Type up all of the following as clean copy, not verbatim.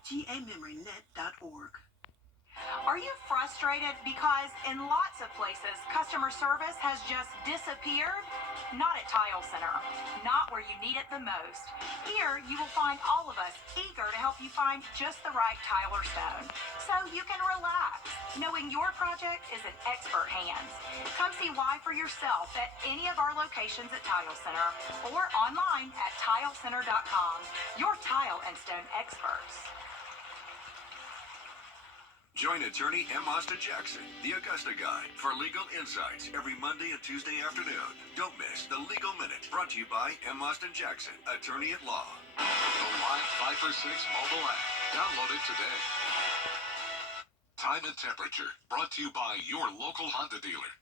at gamemorynet.org. Are you frustrated because in lots of places customer service has just disappeared? Not at Tile Center. Not where you need it the most. Here you will find all of us eager to help you find just the right tile or stone, so you can relax, knowing your project is in expert hands. Come see why for yourself at any of our locations at Tile Center or online at tilecenter.com. Your tile and stone experts. Join attorney M. Austin Jackson, the Augusta Guy, for legal insights every Monday and Tuesday afternoon. Don't miss the Legal Minute, brought to you by M. Austin Jackson, attorney at law. The live 5 for 6 mobile app. Download it today. Time and temperature, brought to you by your local Honda dealer.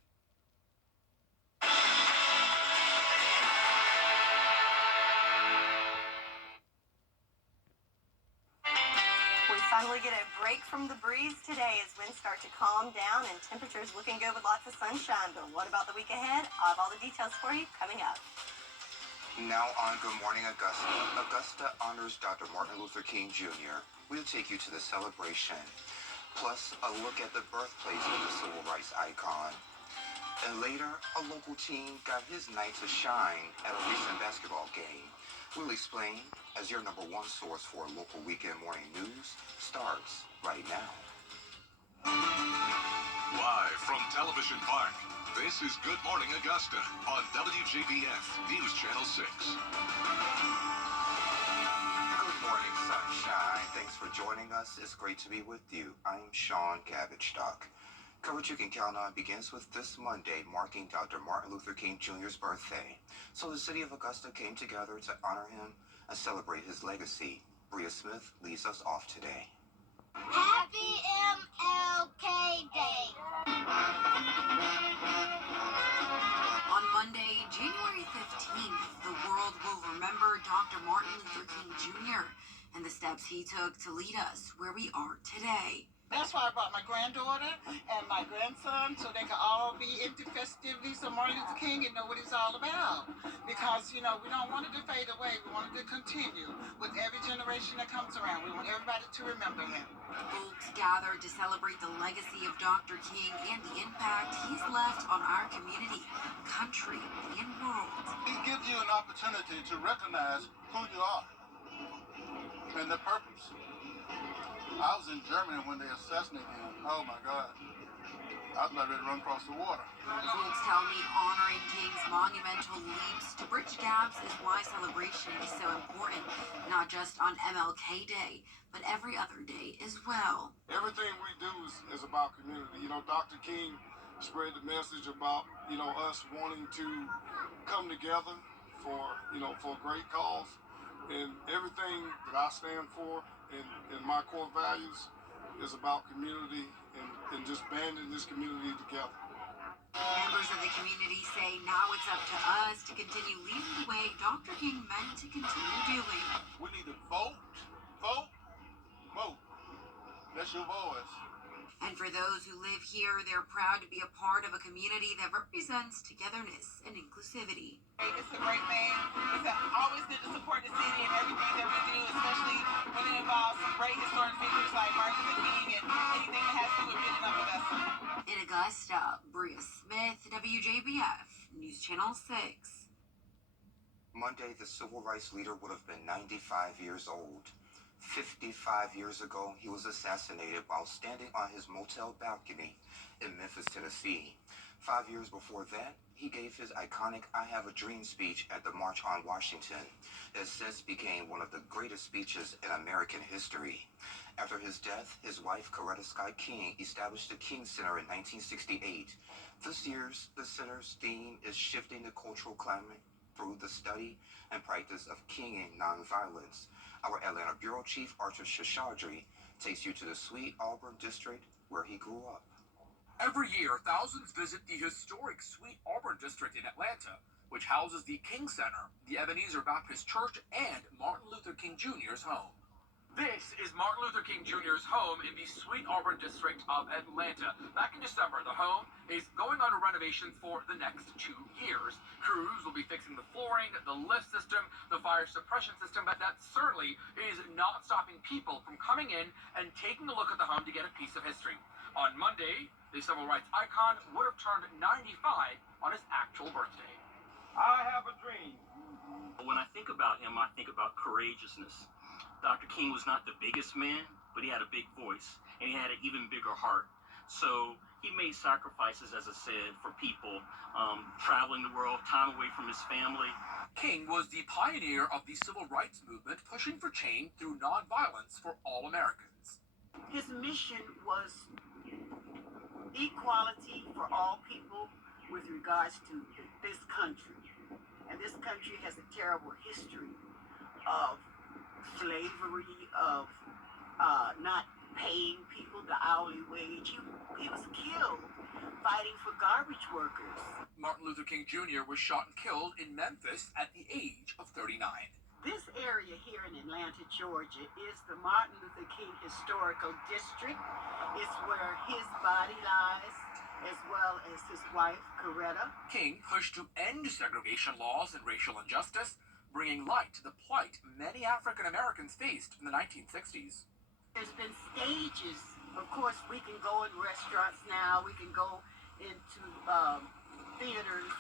Finally get a break from the breeze today as winds start to calm down and temperatures looking good with lots of sunshine. But what about the week ahead? I have all the details for you coming up. Now on Good Morning Augusta. Augusta honors Dr. Martin Luther King Jr. We'll take you to the celebration, plus a look at the birthplace of the civil rights icon. And later, a local team got his night to shine at a recent basketball game. We'll explain as your #1 source for local weekend morning news starts right now. Live from Television Park, this is Good Morning Augusta on WJBF News Channel 6. Good morning, sunshine. Thanks for joining us. It's great to be with you. I'm Sean Cabbage-Stock. Coverage you can count on begins with this Monday, marking Dr. Martin Luther King Jr.'s birthday. So the city of Augusta came together to honor him and celebrate his legacy. Bria Smith leads us off today. Happy MLK Day. On Monday, January 15th, the world will remember Dr. Martin Luther King Jr. and the steps he took to lead us where we are today. That's why I brought my granddaughter and my grandson so they can all be into festivities of Martin Luther King and know what he's all about. Because, we don't want it to fade away. We want it to continue with every generation that comes around. We want everybody to remember him. Folks gathered to celebrate the legacy of Dr. King and the impact he's left on our community, country, and world. It gives you an opportunity to recognize who you are and the purpose. I was in Germany when they assassinated him. Oh my God. I was about ready to run across the water. Folks tell me honoring King's monumental leaps to bridge gaps is why celebration is so important, not just on MLK Day, but every other day as well. Everything we do is about community. Dr. King spread the message about, us wanting to come together for a great cause. And everything that I stand for and my core values is about community and just banding this community together. Members of the community say now it's up to us to continue leading the way Dr. King meant to continue doing. We need to vote. That's your voice. And for those who live here, they're proud to be a part of a community that represents togetherness and inclusivity. It's a great man. It's always good to support the city and everything that we do, especially when it involves some great historic figures like Martin Luther King and anything that has to do with building up Augusta. In Augusta, Bria Smith, WJBF, News Channel 6. Monday, the civil rights leader would have been 95 years old. 55 years ago, he was assassinated while standing on his motel balcony in Memphis, Tennessee. 5 years before that, he gave his iconic I Have a Dream speech at the March on Washington that since became one of the greatest speeches in American history. After his death, his wife, Coretta Scott King, established the King Center in 1968. This year's the center's theme is shifting the cultural climate through the study and practice of Kinging nonviolence. Our Atlanta Bureau Chief, Arthur Shashadri, takes you to the Sweet Auburn district where he grew up. Every year, thousands visit the historic Sweet Auburn district in Atlanta, which houses the King Center, the Ebenezer Baptist Church, and Martin Luther King Jr.'s home. This is Martin Luther King Jr.'s home in the Sweet Auburn district of Atlanta. Back in December, the home is going under renovation for the next 2 years. Crews will be fixing the flooring, the lift system, the fire suppression system, but that certainly is not stopping people from coming in and taking a look at the home to get a piece of history. On Monday, the civil rights icon would have turned 95 on his actual birthday. I have a dream. When I think about him, I think about courageousness. Dr. King was not the biggest man, but he had a big voice, and he had an even bigger heart. So he made sacrifices, as I said, for people, traveling the world, time away from his family. King was the pioneer of the civil rights movement, pushing for change through nonviolence for all Americans. His mission was equality for all people with regards to this country. And this country has a terrible history of slavery, of not paying people the hourly wage. He was killed fighting for garbage workers. Martin Luther King Jr. was shot and killed in Memphis at the age of 39. This area here in Atlanta, Georgia, is the Martin Luther King Historical District. It's where his body lies, as well as his wife, Coretta. King pushed to end segregation laws and racial injustice, bringing light to the plight many African Americans faced in the 1960s. There's been stages. Of course, we can go in restaurants now. We can go into theaters.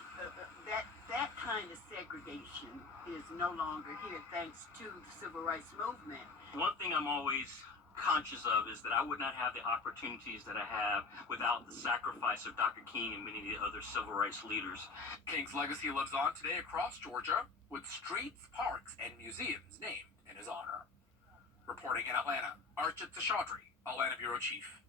That kind of segregation is no longer here, thanks to the civil rights movement. One thing I'm always conscious of is that I would not have the opportunities that I have without the sacrifice of Dr. King and many of the other civil rights leaders. King's legacy lives on today across Georgia, with streets, parks, and museums named in his honor. Reporting in Atlanta, Archit Seshadri, Atlanta Bureau Chief.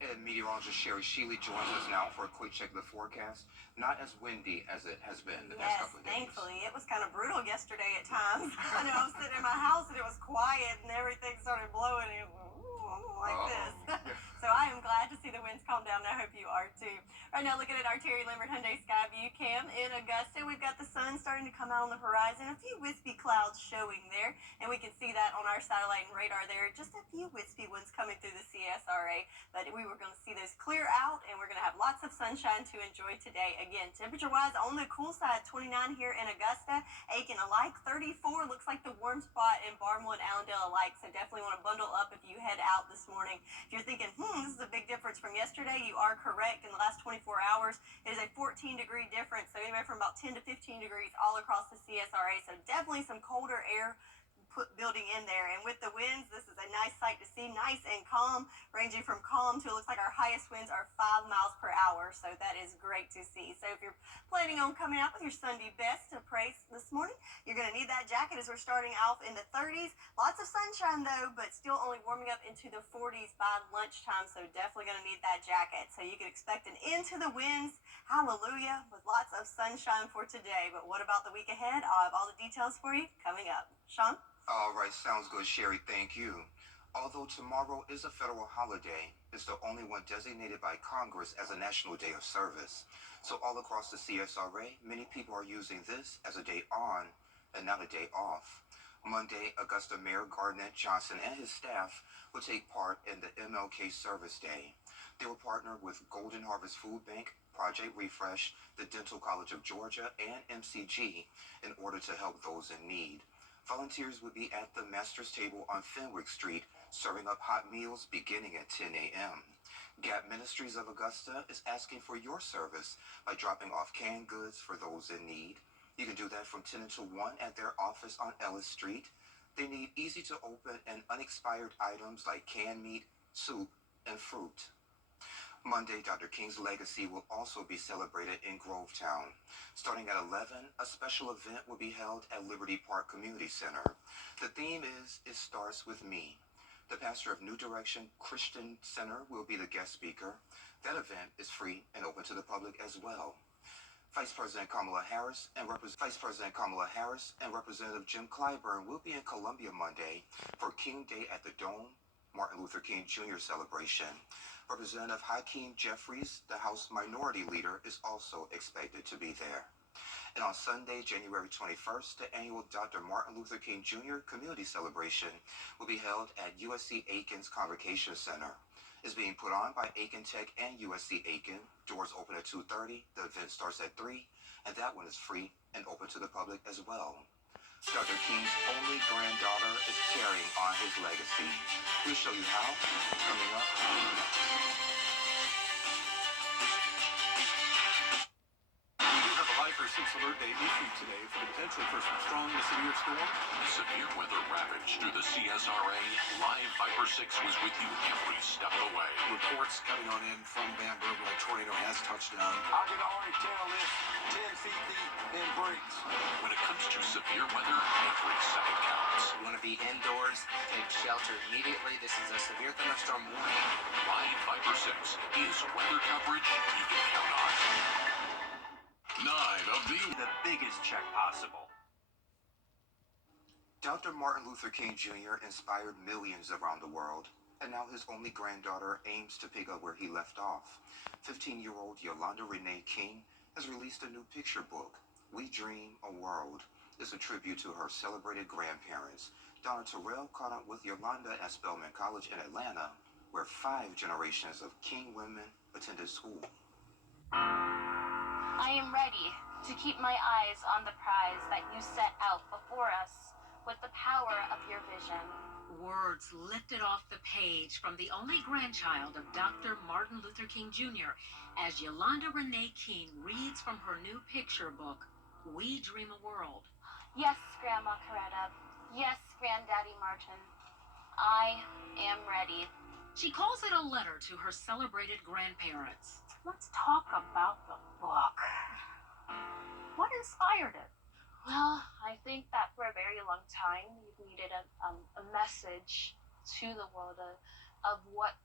And meteorologist Sherry Shealy joins us now for a quick check of the forecast. Not as windy as it has been the past couple of days. Thankfully. It was kind of brutal yesterday at times. I know I was sitting in my house and it was quiet and everything started blowing and it went like this. So I am glad to see the winds calm down, and I hope you are too. Right now, looking at our Terry Lambert Hyundai Sky View Cam in Augusta, we've got the sun starting to come out on the horizon, a few wispy clouds showing there, and we can see that on our satellite and radar there. Just a few wispy ones coming through the CSRA, but we were going to see those clear out, and we're going to have lots of sunshine to enjoy today. Again, temperature-wise, on the cool side, 29 here in Augusta, Aiken alike, 34. Looks like the warm spot in Barnwell and Allendale alike, so definitely want to bundle up if you head out this morning. If you're thinking, this is a big difference from yesterday, you are correct. In the last 24 hours, it is a 14-degree difference, so anywhere from about 10 to 15 degrees all across the CSRA, so definitely some colder air building in there. And with the winds, this is a nice sight to see, nice and calm, ranging from calm to, it looks like our highest winds are 5 miles per hour, so that is great to see. So if you're planning on coming out with your Sunday best to praise this morning, you're going to need that jacket as we're starting off in the 30s. Lots of sunshine though, but still only warming up into the 40s by lunchtime, so definitely going to need that jacket. So you can expect an end to the winds, hallelujah, with lots of sunshine for today. But what about the week ahead? I'll have all the details for you coming up. Sean? All right, sounds good, Sherry. Thank you. Although tomorrow is a federal holiday, it's the only one designated by Congress as a national day of service. So all across the CSRA, many people are using this as a day on and not a day off. Monday, Augusta Mayor Garnett Johnson and his staff will take part in the MLK Service Day. They will partner with Golden Harvest Food Bank, Project Refresh, the Dental College of Georgia, and MCG in order to help those in need. Volunteers will be at the Master's Table on Fenwick Street, serving up hot meals beginning at 10 a.m. Gap Ministries of Augusta is asking for your service by dropping off canned goods for those in need. You can do that from 10 until 1 at their office on Ellis Street. They need easy-to-open and unexpired items like canned meat, soup, and fruit. Monday, Dr. King's legacy will also be celebrated in Grovetown. Starting at 11, a special event will be held at Liberty Park Community Center. The theme is It Starts With Me. The pastor of New Direction Christian Center will be the guest speaker. That event is free and open to the public as well. Vice President Kamala Harris and Representative Jim Clyburn will be in Columbia Monday for King Day at the Dome, Martin Luther King Jr. celebration. Representative Hakeem Jeffries, the House Minority Leader, is also expected to be there. And on Sunday, January 21st, the annual Dr. Martin Luther King Jr. Community Celebration will be held at USC Aiken's Convocation Center. It's being put on by Aiken Tech and USC Aiken. Doors open at 2:30. The event starts at 3, and that one is free and open to the public as well. Dr. King's only granddaughter is carrying on his legacy. We'll show you how coming up next. We do have a Viper 6 alert day issued today for the potential for some strong to severe storms. Severe weather ravage through the CSRA. Live Viper 6 was with you every step of the way. Reports coming on in from Bamberg where a tornado has touched down. I can already tell this 10 feet deep in breaks. When it comes to severe weather, every second counts. You want to be indoors, take shelter immediately. This is a severe thunderstorm warning. Live Viper 6 is weather coverage you can count on. 9 of the biggest check possible. Dr. Martin Luther King Jr. inspired millions around the world, and now his only granddaughter aims to pick up where he left off. 15-year-old Yolanda Renee King has released a new picture book. We Dream a World is a tribute to her celebrated grandparents. Donna Terrell caught up with Yolanda at Spelman College in Atlanta, where 5 generations of King women attended school. I am ready to keep my eyes on the prize that you set out before us with the power of your vision. Words lifted off the page from the only grandchild of Dr. Martin Luther King Jr. as Yolanda Renee King reads from her new picture book, We Dream a World. Yes, Grandma Coretta. Yes, Granddaddy Martin. I am ready. She calls it a letter to her celebrated grandparents. Let's talk about the book. What inspired it? Well, I think that for a very long time we've needed a message to the world of what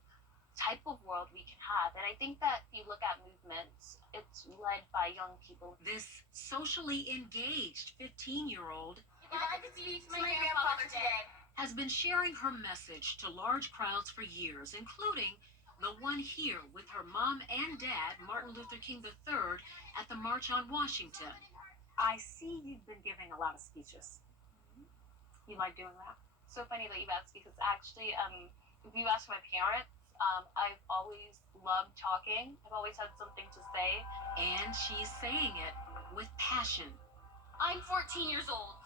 type of world we can have. And I think that if you look at movements, it's led by young people. This socially engaged 15-year-old If I could speak to my grandfather today, has been sharing her message to large crowds for years, including the one here with her mom and dad, Martin Luther King III, at the March on Washington. I see you've been giving a lot of speeches. You like doing that? So funny that you've asked because actually, if you ask my parents, I've always loved talking. I've always had something to say. And she's saying it with passion. I'm 14 years old,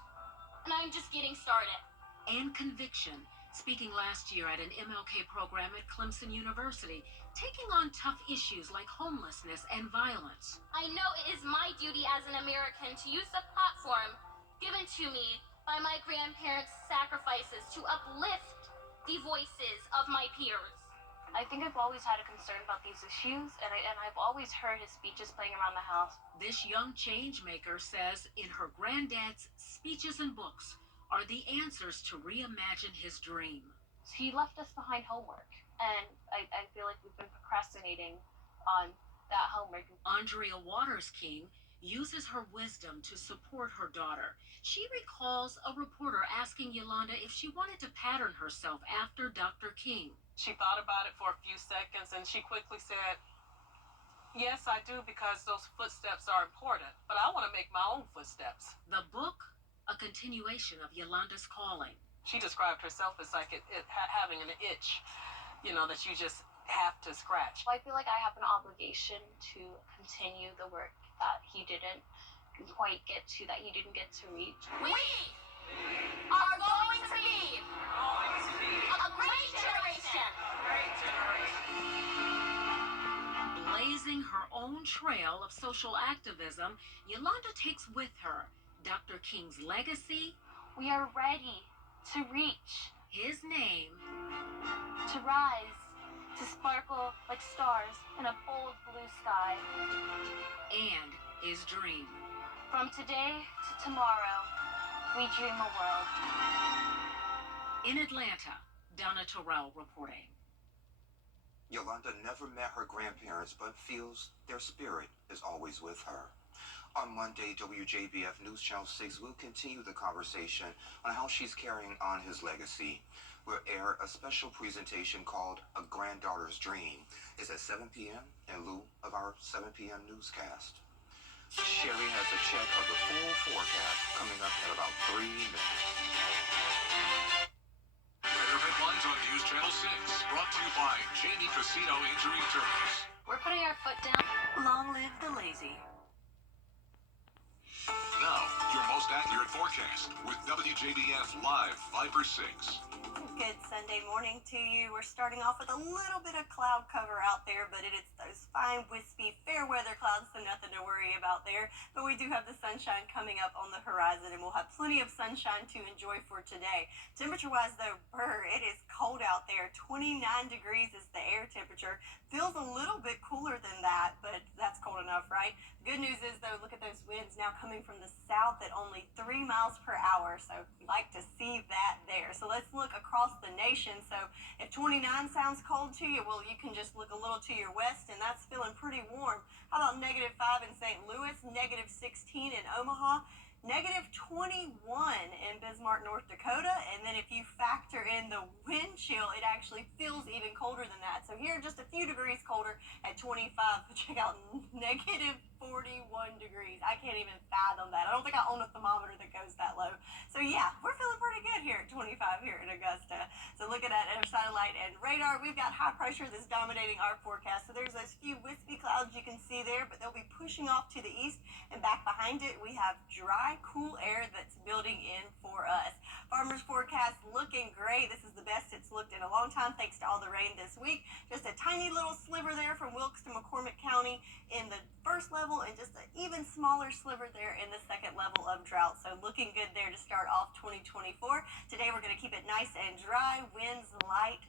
and I'm just getting started. And conviction, speaking last year at an MLK program at Clemson University, taking on tough issues like homelessness and violence. I know it is my duty as an American to use the platform given to me by my grandparents' sacrifices to uplift the voices of my peers. I think I've always had a concern about these issues, and I've always heard his speeches playing around the house. This young change maker says in her granddad's speeches and books are the answers to reimagine his dream. He left us behind homework, and I feel like we've been procrastinating on that homework. Andrea Waters King uses her wisdom to support her daughter. She recalls a reporter asking Yolanda if she wanted to pattern herself after Dr. King. She thought about it for a few seconds, and she quickly said, yes, I do, because those footsteps are important, but I want to make my own footsteps. The book, a continuation of Yolanda's calling. She described herself as like having an itch, that you just have to scratch. I feel like I have an obligation to continue the work that he didn't quite get to, that he didn't get to reach. We are going to be a great generation. Blazing her own trail of social activism, Yolanda takes with her Dr. King's legacy. We are ready to reach his name, to rise, to sparkle like stars in a bold blue sky, and his dream. From today to tomorrow, we dream a world. In Atlanta, Donna Terrell reporting. Yolanda never met her grandparents, but feels their spirit is always with her. On Monday, WJBF News Channel 6 will continue the conversation on how she's carrying on his legacy. We'll air a special presentation called A Granddaughter's Dream. It's at 7 p.m. in lieu of our 7 p.m. newscast. Sherry has a check of the full forecast coming up in about 3 minutes. Weather headlines on News Channel 6, brought to you by Jamie Casino Injury Attorneys. We're putting our foot down. Long live the lazy. Now, your most accurate forecast with WJBF Live 5 for 6. Good Sunday morning to you. We're starting off with a little bit of cloud cover out there, but it's those fine, wispy, fair weather clouds, so nothing to worry about there. But we do have the sunshine coming up on the horizon, and we'll have plenty of sunshine to enjoy for today. Temperature-wise, though, it is cold out there. 29 degrees is the air temperature. Feels a little bit cooler than that, but that's cold enough, right? Good news is, though, look at those winds now coming from the south at only 3 miles per hour, so we'd like to see that there. So let's look across the nation. So if 29 sounds cold to you, well, you can just look a little to your west, and that's feeling pretty warm. How about -5 in St. Louis, -16 in Omaha, -21 in Bismarck, North Dakota, and then if you factor in the wind chill, it actually feels even colder than that. So here, just a few degrees colder at 25. Check out -41 degrees. I can't even fathom that. I don't think I own a thermometer that goes that low. So yeah, we're feeling pretty good here at 25 here in Augusta. So looking at our satellite and radar, we've got high pressure that's dominating our forecast. So there's those few wispy clouds you can see there, but they'll be pushing off to the east, and back behind it we have dry, cool air that's building in for us. Farmers forecast looking great. This is the best it's looked in a long time thanks to all the rain this week. Just a tiny little sliver there from Wilkes to McCormick County in the first level, and just an even smaller sliver there in the second level of drought. So looking good there to start off 2024. Today we're going to keep it nice and dry, winds light,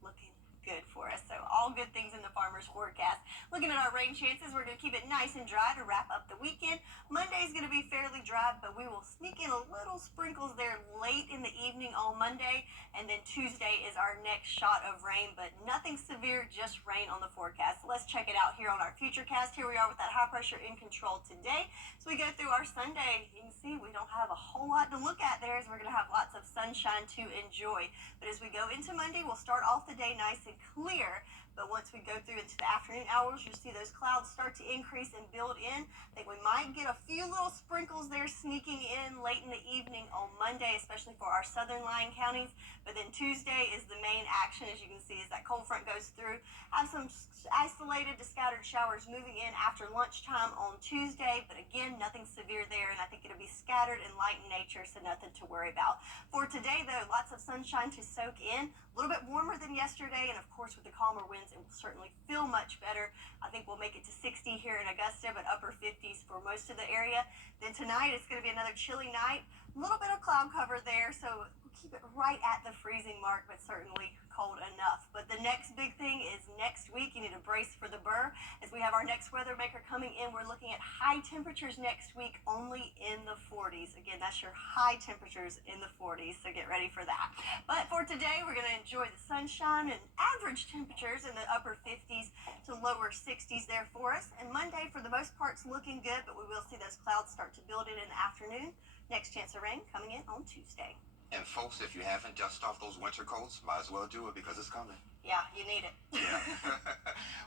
looking good for us. So all good things in the farmer's forecast. Looking at our rain chances, we're going to keep it nice and dry to wrap up the weekend. Monday's going to be fairly dry, but we will sneak in a little sprinkles there late in the evening on Monday, and then Tuesday is our next shot of rain, but nothing severe, just rain on the forecast. So let's check it out here on our Futurecast. Here we are with that high pressure in control today. So we go through our Sunday. You can see we don't have a whole lot to look at there, as we're going to have lots of sunshine to enjoy. But as we go into Monday, we'll start off the day nice and clear, but once we go through into the afternoon hours, you'll see those clouds start to increase and build in. I think we might get a few little sprinkles there sneaking in late in the evening on Monday, especially for our southern lying counties. But then Tuesday is the main action, as you can see, as that cold front goes through. Have some isolated to scattered showers moving in after lunchtime on Tuesday, but again, nothing severe there, and I think it'll be scattered and light in nature, so nothing to worry about. For today, though, lots of sunshine to soak in. A little bit warmer than yesterday, and of course, with the calmer winds, it will certainly feel much better. I think we'll make it to 60 here in Augusta, but upper 50s for most of the area. Then tonight, it's going to be another chilly night. A little bit of cloud cover there, so we'll keep it right at the freezing mark, but certainly cold enough. But the next big thing is next week. You need to brace for the burr. As we have our next weather maker coming in, we're looking at high temperatures next week, only in the 40s. Again, that's your high temperatures in the 40s, so get ready for that. But for today, we're going to enjoy the sunshine and average temperatures in the upper 50s to lower 60s there for us. And Monday, for the most part, is looking good, but we will see those clouds start to build in the afternoon. Next chance of rain coming in on Tuesday. And folks, if you haven't dusted off those winter coats, might as well do it because it's coming. Yeah, you need it. Yeah.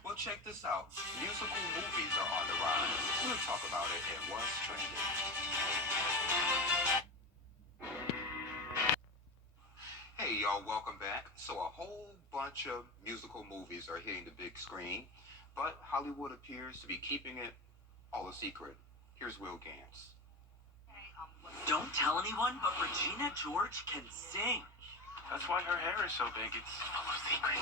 Well, check this out. Musical movies are on the rise. We'll talk about it in What's Trending. Hey, y'all, welcome back. So a whole bunch of musical movies are hitting the big screen, but Hollywood appears to be keeping it all a secret. Here's Will Gantz. Don't tell anyone, but Regina George can sing. That's why her hair is so big. It's full of secrets.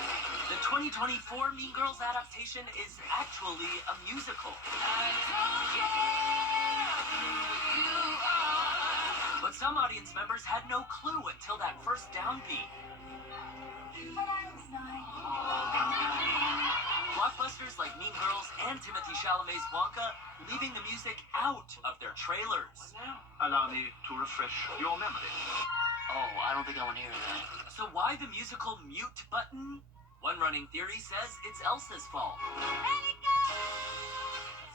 The 2024 Mean Girls adaptation is actually a musical. But some audience members had no clue until that first downbeat. Blockbusters like Mean Girls and Timothée Chalamet's Wonka leaving the music out of their trailers. Allow me to refresh your memory. Oh, I don't think I want to hear that. So why the musical mute button? One running theory says it's Elsa's fault.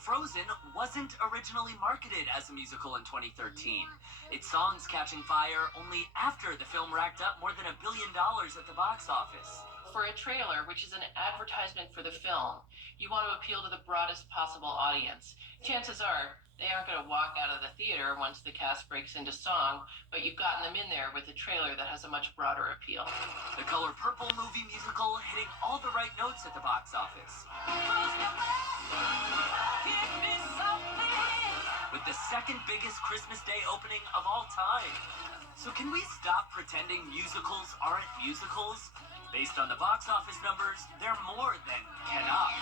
Frozen wasn't originally marketed as a musical in 2013. Its songs catching fire only after the film racked up more than $1 billion at the box office. For a trailer, which is an advertisement for the film, you want to appeal to the broadest possible audience. Chances are They aren't going to walk out of the theater once the cast breaks into song, but you've gotten them in there with a trailer that has a much broader appeal. The Color Purple movie musical hitting all the right notes at the box office. With the second biggest Christmas Day opening of all time. So can we stop pretending musicals aren't musicals? Based on the box office numbers, they're more than enough.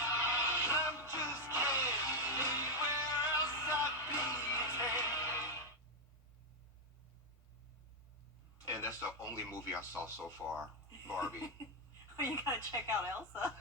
And that's the only movie I saw so far, Barbie. Well, you gotta check out Elsa.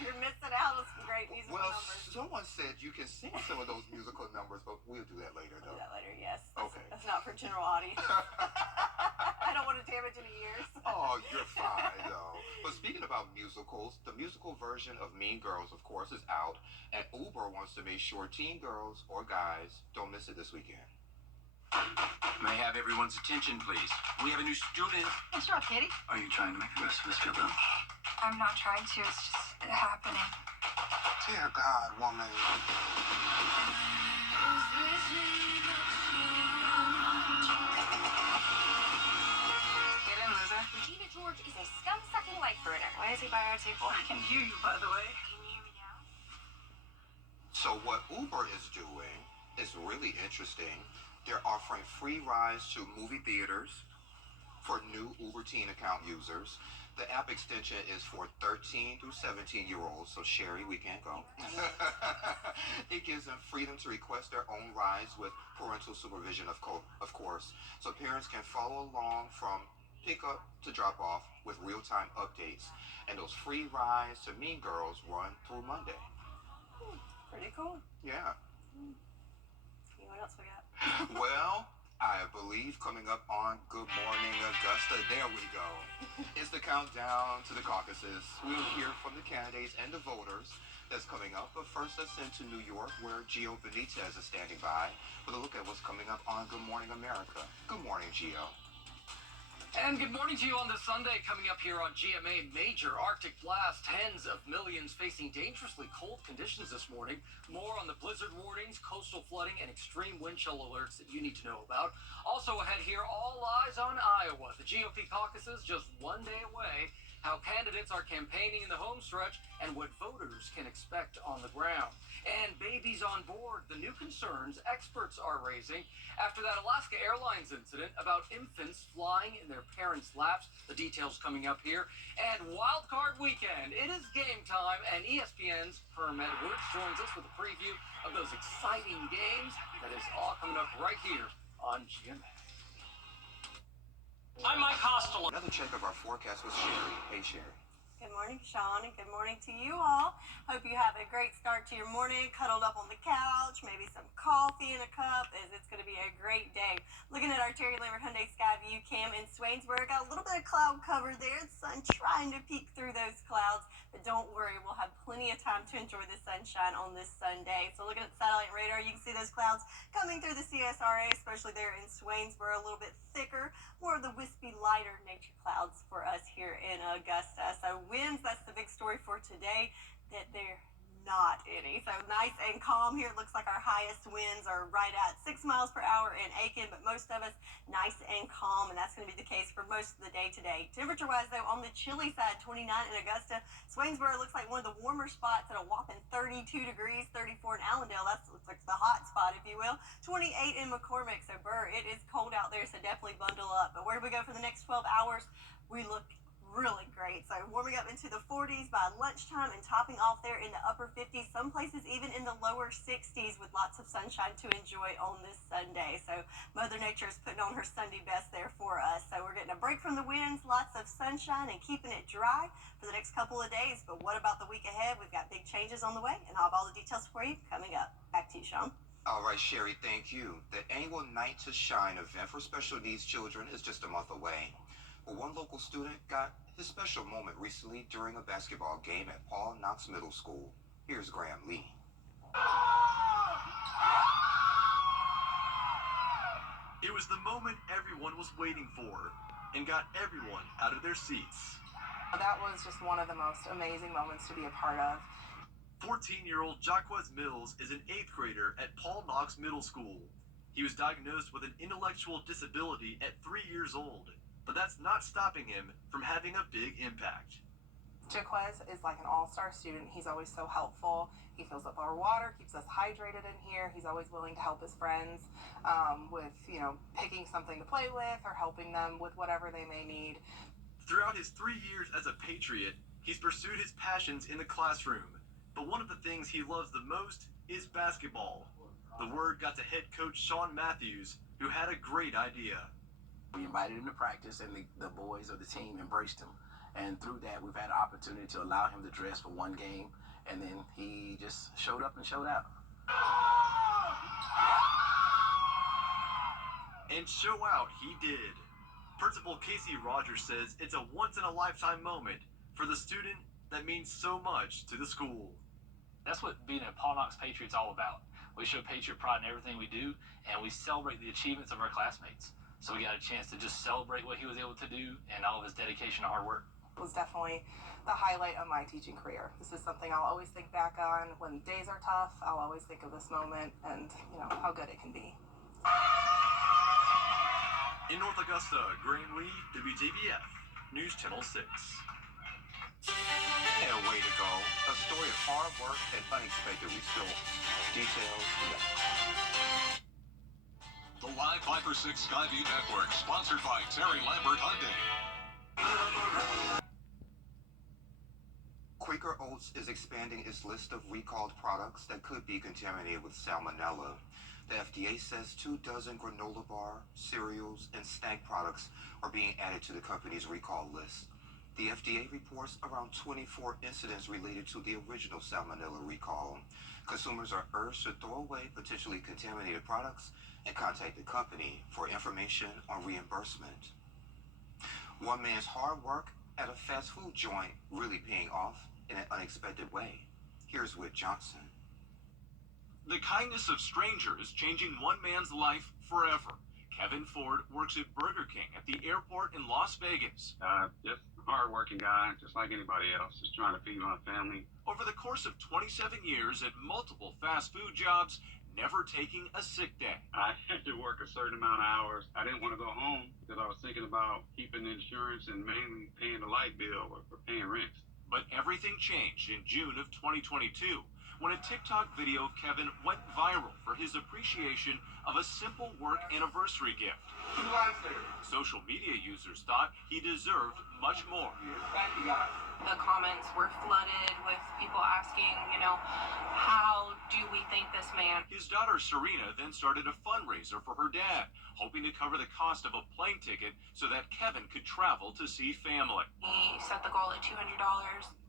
You're missing out on some great musical numbers. Someone said you can sing some of those musical numbers, but we'll do that later, though. Do that later, yes. Okay. That's not for general audience. I don't want to damage any ears. Oh, you're fine, though. But speaking about musicals, the musical version of Mean Girls, of course, is out, and Uber wants to make sure teen girls or guys don't miss it this weekend. May I have everyone's attention, please? We have a new student. Hey, sure, Katie. Are you trying to make the rest of us feel dumb? I'm not trying to. It's just happening. Dear God, woman. Get in, loser. Regina George is a scum-sucking life ruiner. Why is he by our table? I can hear you, by the way. Can you hear me now? So what Uber is doing is really interesting. They're offering free rides to movie theaters for new Uber Teen account users. The app extension is for 13 through 17-year-olds, so Sherry, we can't go. It gives them freedom to request their own rides with parental supervision, of course, so parents can follow along from pickup to drop off with real-time updates. And those free rides to Mean Girls run through Monday. Pretty cool. Yeah. What else we got? Well, I believe coming up on Good Morning Augusta, there we go. It's the countdown to the caucuses. We'll hear from the candidates and the voters that's coming up. But first, let's send to New York, where Gio Benitez is standing by with a look at what's coming up on Good Morning America. Good morning, Gio. And good morning to you on this Sunday. Coming up here on GMA, major Arctic blast. Tens of millions facing dangerously cold conditions this morning. More on the blizzard warnings, coastal flooding, and extreme wind chill alerts that you need to know about. Also ahead here, all eyes on Iowa. The GOP caucuses just one day away. How candidates are campaigning in the home stretch and what voters can expect on the ground. And babies on board, the new concerns experts are raising after that Alaska Airlines incident about infants flying in their parents' laps. The details coming up here. And Wild Card Weekend, it is game time, and ESPN's Herm Edwards joins us with a preview of those exciting games. That is all coming up right here on GMA. I'm Mike Hostel. Another check of our forecast with Sherry. Hey, Sherry. Good morning, Sean, and good morning to you all. Hope you have a great start to your morning, cuddled up on the couch, maybe some coffee in a cup, as it's going to be a great day. Looking at our Terry Lambert Hyundai Sky View Cam in Swainsboro, got a little bit of cloud cover there. The sun trying to peek through those clouds, but don't worry, we'll have plenty of time to enjoy the sunshine on this Sunday. So looking at the satellite radar, you can see those clouds coming through the CSRA, especially there in Swainsboro, a little bit thicker, more of the wispy, lighter nature clouds for us here in Augusta. So winds, that's the big story for today, that they're not any. So nice and calm here. It looks like our highest winds are right at 6 miles per hour in Aiken, but most of us nice and calm, and that's going to be the case for most of the day today. Temperature-wise, though, on the chilly side, 29 in Augusta. Swainsboro looks like one of the warmer spots at a whopping 32 degrees, 34 in Allendale. That looks like the hot spot, if you will. 28 in McCormick. So, Burr, it is cold out there, so definitely bundle up. But where do we go for the next 12 hours? We look really great. So warming up into the 40s by lunchtime and topping off there in the upper 50s, some places even in the lower 60s with lots of sunshine to enjoy on this Sunday. So Mother Nature is putting on her Sunday best there for us. So we're getting a break from the winds, lots of sunshine, and keeping it dry for the next couple of days. But what about the week ahead? We've got big changes on the way, and I'll have all the details for you coming up. Back to you, Sean. All right, Sherry, thank you. The annual Night to Shine event for special needs children is just a month away. Well, one local student got his special moment recently during a basketball game at Paul Knox Middle School. Here's Graham Lee. It was the moment everyone was waiting for and got everyone out of their seats. That was just one of the most amazing moments to be a part of. 14-year-old Jaquez Mills is an 8th grader at Paul Knox Middle School. He was diagnosed with an intellectual disability at 3 years old, but that's not stopping him from having a big impact. Jaquez is like an all-star student. He's always so helpful. He fills up our water, keeps us hydrated in here. He's always willing to help his friends with, picking something to play with or helping them with whatever they may need. Throughout his 3 years as a Patriot, he's pursued his passions in the classroom. But one of the things he loves the most is basketball. The word got to head coach Sean Matthews, who had a great idea. We invited him to practice, and the boys of the team embraced him. And through that, we've had an opportunity to allow him to dress for one game, and then he just showed up and showed out. And show out he did. Principal Casey Rogers says it's a once-in-a-lifetime moment for the student that means so much to the school. That's what being a Paul Knox Patriot's all about. We show patriot pride in everything we do, and we celebrate the achievements of our classmates. So we got a chance to just celebrate what he was able to do and all of his dedication and hard work. It was definitely the highlight of my teaching career. This is something I'll always think back on. When days are tough, I'll always think of this moment and, how good it can be. In North Augusta, Graham Lee, WJBF, News Channel 6. And way to go. A story of hard work and unexpected results. Details today. The Live Viper 6 Skyview Network, sponsored by Terry Lambert Hyundai. Quaker Oats is expanding its list of recalled products that could be contaminated with salmonella. The FDA says 24 granola bar, cereals, and snack products are being added to the company's recall list. The FDA reports around 24 incidents related to the original salmonella recall. Consumers are urged to throw away potentially contaminated products and contact the company for information on reimbursement. One man's hard work at a fast food joint really paying off in an unexpected way. Here's Whit Johnson. The kindness of strangers changing one man's life forever. Kevin Ford works at Burger King at the airport in Las Vegas. Just a hard-working guy, just like anybody else, just trying to feed my family. Over the course of 27 years at multiple fast food jobs, never taking a sick day. I had to work a certain amount of hours. I didn't want to go home because I was thinking about keeping insurance and mainly paying the light bill or paying rent. But everything changed in June of 2022 when a TikTok video of Kevin went viral for his appreciation of a simple work anniversary gift. Social media users thought he deserved much more. The comments were flooded with people asking, how do we thank this man? His daughter Serena then started a fundraiser for her dad, hoping to cover the cost of a plane ticket so that Kevin could travel to see family. He set the goal at $200.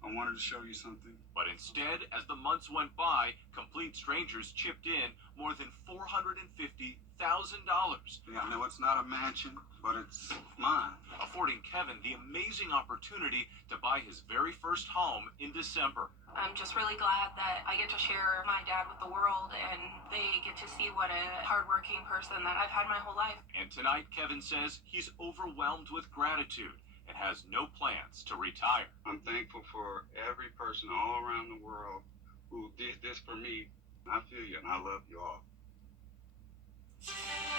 I wanted to show you something. But instead, as the months went by, complete strangers chipped in more than $450,000. Yeah, I know it's not a mansion, but it's mine. Affording Kevin the amazing opportunity to buy his very first home in December. I'm just really glad that I get to share my dad with the world and they get to see what a hardworking person that I've had my whole life. And tonight, Kevin says he's overwhelmed with gratitude and has no plans to retire. I'm thankful for every person all around the world who did this for me. I feel you and I love you all.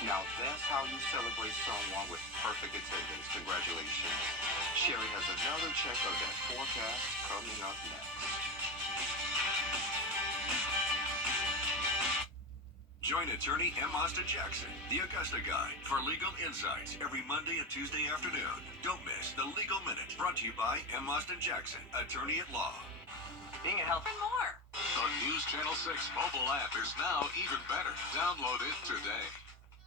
Now that's how you celebrate someone with perfect attendance. Congratulations. Sherry has another check of that forecast coming up next. Join attorney M. Austin Jackson, the Augusta Guy, for legal insights every Monday and Tuesday afternoon. Don't miss the Legal Minute, brought to you by M. Austin Jackson, attorney at law. Being a health and more. The News Channel 6 mobile app is now even better. Download it today.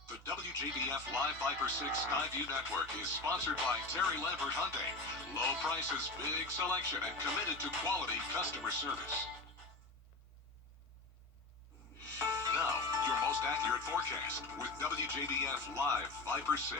The WJBF Live Viper 6 Skyview Network is sponsored by Terry Lambert Hyundai. Low prices, big selection, and committed to quality customer service. Now, your most accurate forecast with WJBF Live Viper 6.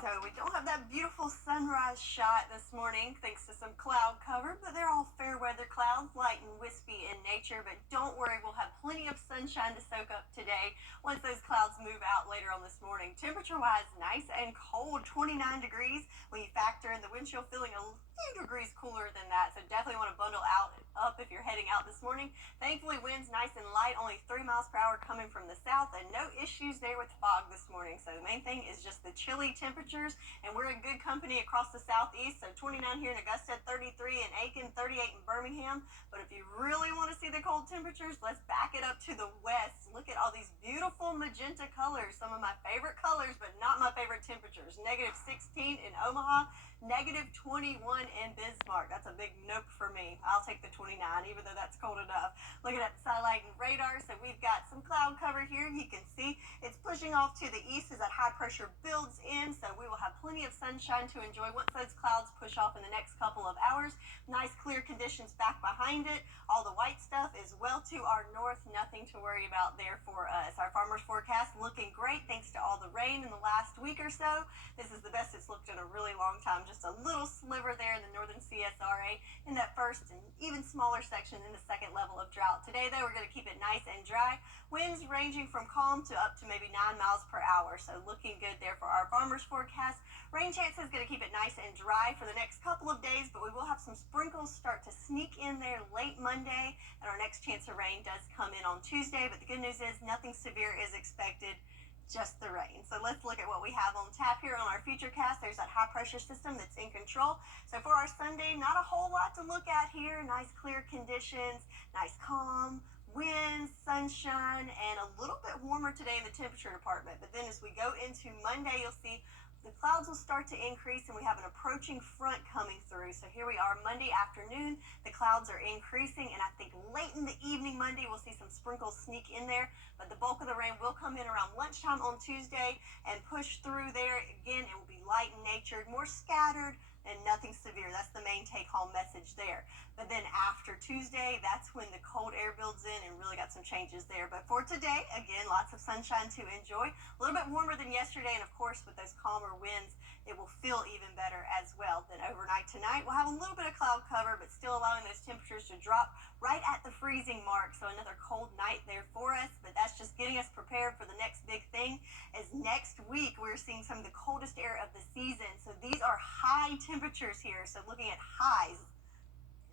So we don't have that beautiful sunrise shot this morning thanks to some cloud cover, but they're all fair weather clouds, light and wispy in nature. But don't worry, we'll have plenty of sunshine to soak up today once those clouds move out later on this morning. Temperature-wise, nice and cold, 29 degrees. When you factor in the wind chill, feeling a few degrees cooler than that, so definitely want to bundle up if you're heading out this morning. Thankfully, winds nice and light, only 3 miles per hour coming from the south, and no issues there with fog this morning. So the main thing is just the chilly temperatures, and we're in good company across the southeast. So 29 here in Augusta, 33 in Aiken, 38 in Birmingham. But if you really want to see the cold temperatures, let's back it up to the west. Look at all these beautiful magenta colors, some of my favorite colors, but not my favorite temperatures. Negative 16 in Omaha, negative 21 in Bismarck. That's a big nope for me. I'll take the 29, even though that's cold enough. Looking at the satellite and radar, so we've got some cloud cover here. You can see it's pushing off to the east as that high pressure builds in, so we will have plenty of sunshine to enjoy once those clouds push off in the next couple of hours. Nice clear conditions back behind it. All the white stuff is well to our north. Nothing to worry about there for us. Our farmers forecast looking great thanks to all the rain in the last week or so. This is the best it's looked in a really long time. Just a little sliver there in the northern CSRA in that first and even smaller section in the second level of drought. Today, though, we're going to keep it nice and dry. Winds ranging from calm to up to maybe 9 miles per hour. So looking good there for our farmers forecast. Rain chances going to keep it nice and dry for the next couple of days, but we will have some sprinkles start to sneak in there late Monday, and our next chance of rain does come in on Tuesday. But the good news is nothing severe is expected, just the rain. So let's look at what we have on tap here on our futurecast. There's that high pressure system that's in control. So for our Sunday, not a whole lot to look at here. Nice clear conditions, nice calm winds, sunshine, and a little bit warmer today in the temperature department. But then as we go into Monday, you'll see the clouds will start to increase, and we have an approaching front coming through. So here we are Monday afternoon. The clouds are increasing, and I think late in the evening Monday we'll see some sprinkles sneak in there. But the bulk of the rain will come in around lunchtime on Tuesday and push through there. Again, it will be light in nature, more scattered, and nothing severe. That's the main take-home message there. But then after Tuesday, that's when the cold air builds in and really got some changes there. But for today, again, lots of sunshine to enjoy. A little bit warmer than yesterday, and of course, with those calmer winds, it will feel even better as well. Then overnight tonight, we'll have a little bit of cloud cover, but still allowing those temperatures to drop right at the freezing mark. So another cold night there for us, but that's just getting us prepared for the next big thing. As next week, we're seeing some of the coldest air of the season. So these are high temperatures here. So looking at highs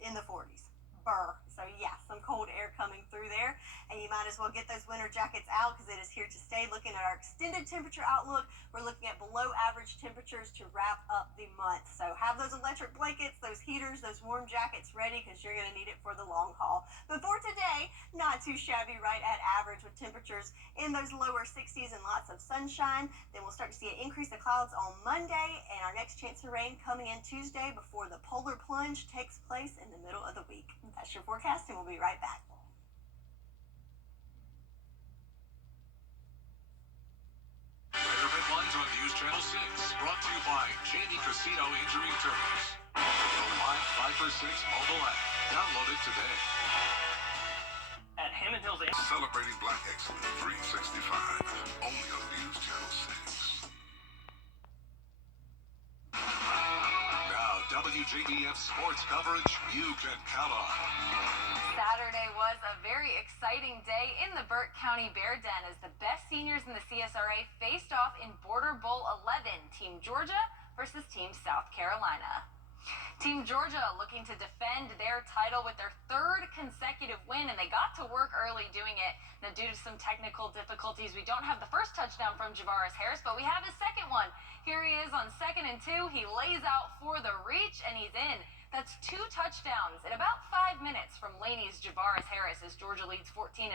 in the 40s. Burr. So yeah, some cold air coming through there, and you might as well get those winter jackets out because it is here to stay. Looking at our extended temperature outlook, we're looking at below average temperatures to wrap up the month. So have those electric blankets, those heaters, those warm jackets ready because you're going to need it for the long haul. But for today, not too shabby, right at average with temperatures in those lower 60s and lots of sunshine. Then we'll start to see an increase of clouds on Monday, and our next chance of rain coming in Tuesday before the polar plunge takes place in the middle of the week. That's your forecast, and we'll be right back. Weather headlines on News Channel 6, brought to you by Jamie Casino Injury Attorneys. The Live 5 for 6 mobile app. Download it today. At Hammond Hills Celebrating Black Excellence 365, only on News Channel 6. Now, WJBF sports coverage you can count on. Saturday was a very exciting day in the Burke County Bear Den as the best seniors in the CSRA faced off in Border Bowl 11, Team Georgia versus Team South Carolina. Team Georgia looking to defend their title with their third consecutive win, and they got to work early doing it. Now, due to some technical difficulties, we don't have the first touchdown from Javaris Harris, but we have his second one. Here he is on 2nd and 2. He lays out for the reach, and he's in. That's 2 touchdowns in about 5 minutes from Laney's Javaris Harris as Georgia leads 14-0.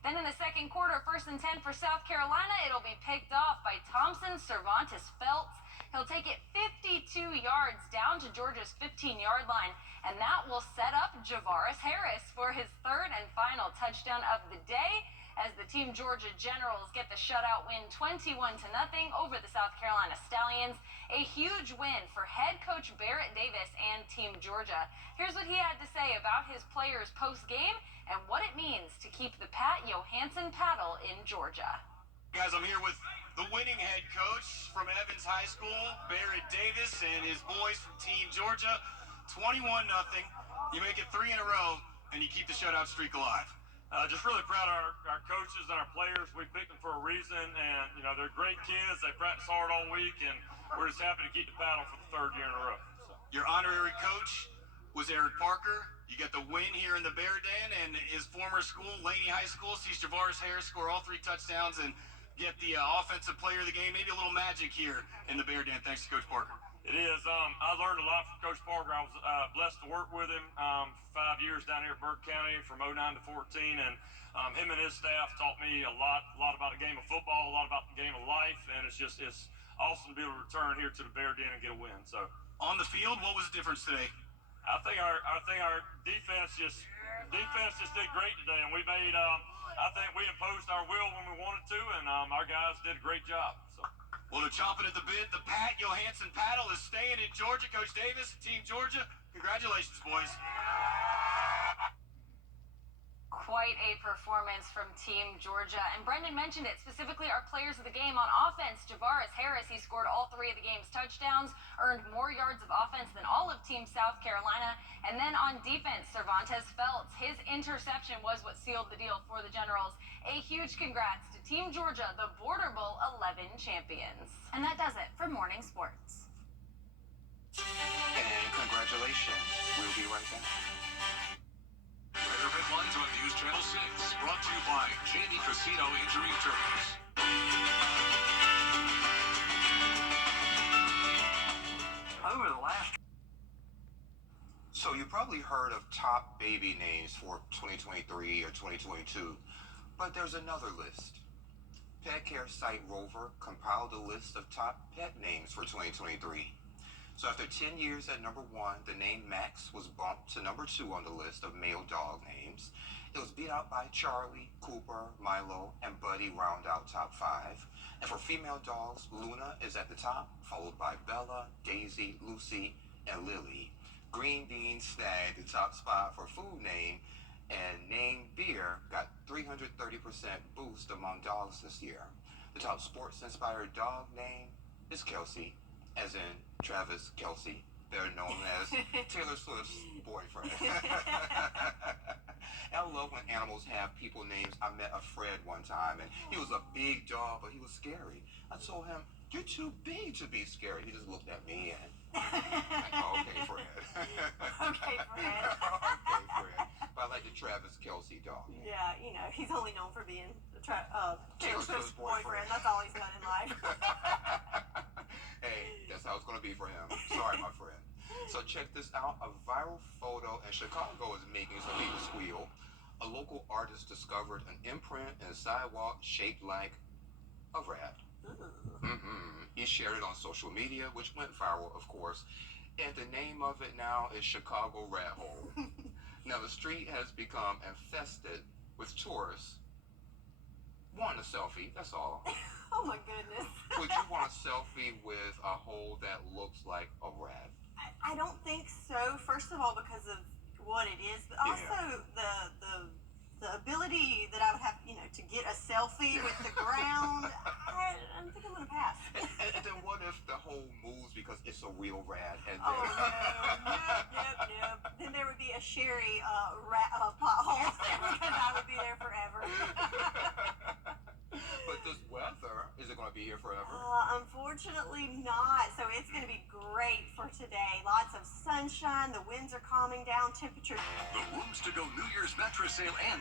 Then in the second quarter, 1st and 10 for South Carolina, it'll be picked off by Thompson Cervantes Felts. He'll take it 52 yards down to Georgia's 15-yard line, and that will set up Javaris Harris for his third and final touchdown of the day as the Team Georgia Generals get the shutout win 21-0 over the South Carolina Stallions. A huge win for head coach Barrett Davis and Team Georgia. Here's what he had to say about his players post-game and what it means to keep the Pat Johansson paddle in Georgia. Guys, I'm here with the winning head coach from Evans High School, Barrett Davis, and his boys from Team Georgia. 21-0. You make it 3 in a row, and you keep the shutout streak alive. Just really proud of our coaches and our players. We picked them for a reason, and, you know, they're great kids. They practice hard all week, and we're just happy to keep the battle for the 3rd year in a row. So. Your honorary coach was Eric Parker. You got the win here in the Bear Den, and his former school, Laney High School, sees Javaris Harris score all 3 touchdowns and get the offensive player of the game. Maybe a little magic here in the Bear Den, thanks to Coach Parker. It is. I learned a lot from Coach Parker. I was blessed to work with him 5 years down here in Burke County from 09 to 14, and him and his staff taught me a lot about the game of football, a lot about the game of life, and it's awesome to be able to return here to the Bear Den and get a win. So on the field, what was the difference today? I think our defense just did great today, and we made. I think we imposed our will when we wanted to, and our guys did a great job. So. Well, they're chomping at the bit. The Pat Johansson paddle is staying in Georgia. Coach Davis, Team Georgia, congratulations, boys. Quite a performance from Team Georgia. And Brendan mentioned it, specifically our players of the game. On offense, Javaris Harris, he scored all 3 of the game's touchdowns, earned more yards of offense than all of Team South Carolina. And then on defense, Cervantes Felts, his interception was what sealed the deal for the Generals. A huge congrats to Team Georgia, the Border Bowl 11 champions. And that does it for Morning Sports. And congratulations. We'll be right back. Weather headlines on News Channel 6, brought to you by Jamie Casino Injury Attorneys. Over the last... So you probably heard of top baby names for 2023 or 2022, but there's another list. Pet care site Rover compiled a list of top pet names for 2023. So after 10 years at number 1, the name Max was bumped to number 2 on the list of male dog names. It was beat out by Charlie, Cooper, Milo, and Buddy round out top 5. And for female dogs, Luna is at the top, followed by Bella, Daisy, Lucy, and Lily. Green Bean snagged the top spot for food name, and Name Beer got 330% boost among dogs this year. The top sports-inspired dog name is Kelsey, as in Travis Kelce, better known as Taylor Swift's boyfriend. I love when animals have people names. I met a Fred one time, and he was a big dog, but he was scary. I told him, "You're too big to be scary." He just looked at me and, oh, okay, Fred. Okay, Fred. Okay, Fred. But I like the Travis Kelce dog. Yeah, you know, he's only known for being Taylor Swift's boyfriend. That's all he's done in life. Hey, that's how it's going to be for him. Sorry, my friend. So check this out. A viral photo in Chicago is making some people squeal. A local artist discovered an imprint in a sidewalk shaped like a rat. He shared it on social media, which went viral, of course. And the name of it now is Chicago Rat Hole. Now, the street has become infested with tourists wanting a selfie, that's all. Oh my goodness. Would you want a selfie with a hole that looks like a rat? I don't think so. First of all, because of what it is, but also the ability that I would have, you know, to get a selfie with the ground. I think I'm gonna pass. And then what if the hole moves because it's a real rat? And then... Oh no. Then there would be a Sherry rat pothole because I would be there forever. But this weather, is it going to be here forever? Unfortunately not. So it's going to be great for today. Lots of sunshine. The winds are calming down. Temperature. The Rooms to Go New Year's mattress sale and